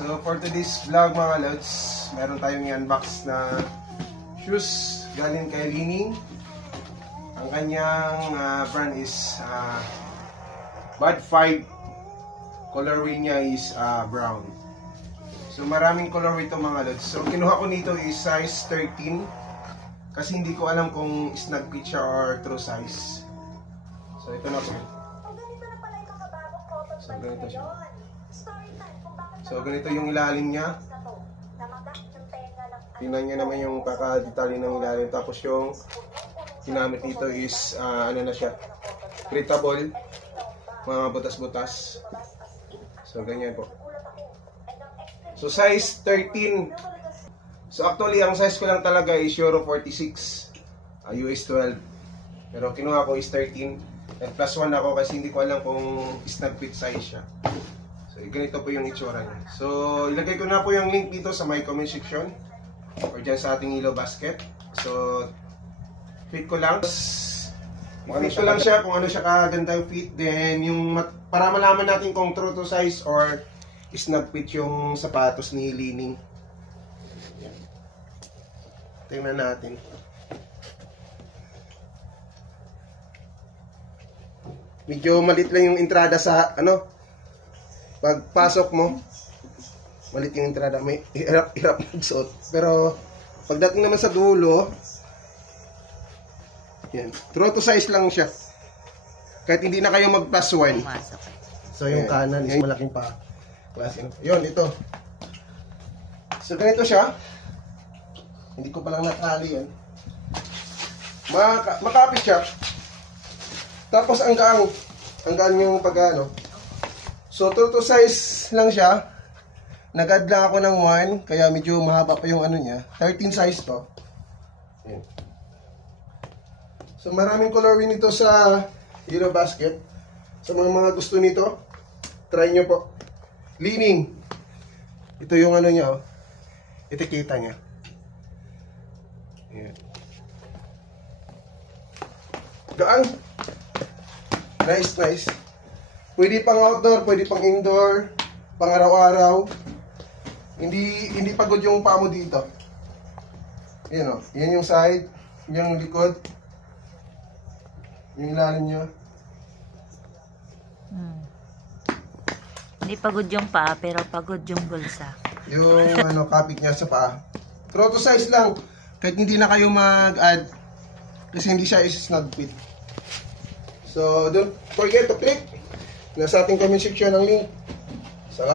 So for today's vlog mga lods, meron tayong i-unbox na shoes galing kay Li-Ning. Ang kanyang brand is Bad 5. Colorway niya is brown. So maraming colorway ito mga lods. So kinuha ko nito is size 13 kasi hindi ko alam kung snug fit siya or true size. So ito na po. So ganito siya. So ganito yung ilalim niya. Tingnan niyo naman yung kaka-detalye ng ilalim. Tapos yung ginamit nito is ano na siya, breathable, mga butas-butas. So ganyan po. So size 13. So actually ang size ko lang talaga is Euro 46, US 12. Pero kinuha ko is 13. And plus 1 ako kasi hindi ko alam kung snug fit size siya. So ganito po yung itsura niya. So ilagay ko na po yung link dito sa my comment section or dyan sa ating Ilo Basket. So fit ko lang. Fit ko lang siya kung ano siya kaganda yung fit. Then yung para malaman natin kung true to size or snug fit yung sapatos ni Li-Ning. Tingnan natin. Medyo malit lang yung entrada sa ano. Pagpasok mo, malit yung entrada, may hirap magsuot. Pero pagdating naman sa dulo, yan, true to size lang siya. Kahit hindi na kayo mag plus 1. So yung kanan is malaking pa. Klase. Yun, ito. So ganito siya. Hindi ko pa lang natali yan. Makapit siya. Tapos hanggang yung pag-ano. So true to size lang siya. Nag-add lang ako ng 1, kaya medyo mahaba pa yung ano niya. 13 size to. Yan. So maraming colorway nito sa Ilo Basket. Sa mga gusto nito, try nyo po. Li-Ning. Ito yung ano niya, oh. Etiketa niya. Yan. Gaan. Nice. Pwede pang outdoor, pwede pang indoor, pang araw-araw. Hindi pagod yung paa mo dito. Yan o. Yan yung side, yan yung likod. Yung ilalim nyo. Hindi pagod yung paa, pero pagod yung bulsa. Yung ano, kapit niya sa paa. True to size lang. Kahit hindi na kayo mag-add. Kasi hindi siya snug fit. So, don't forget to click. Nasa ating comment section ang link.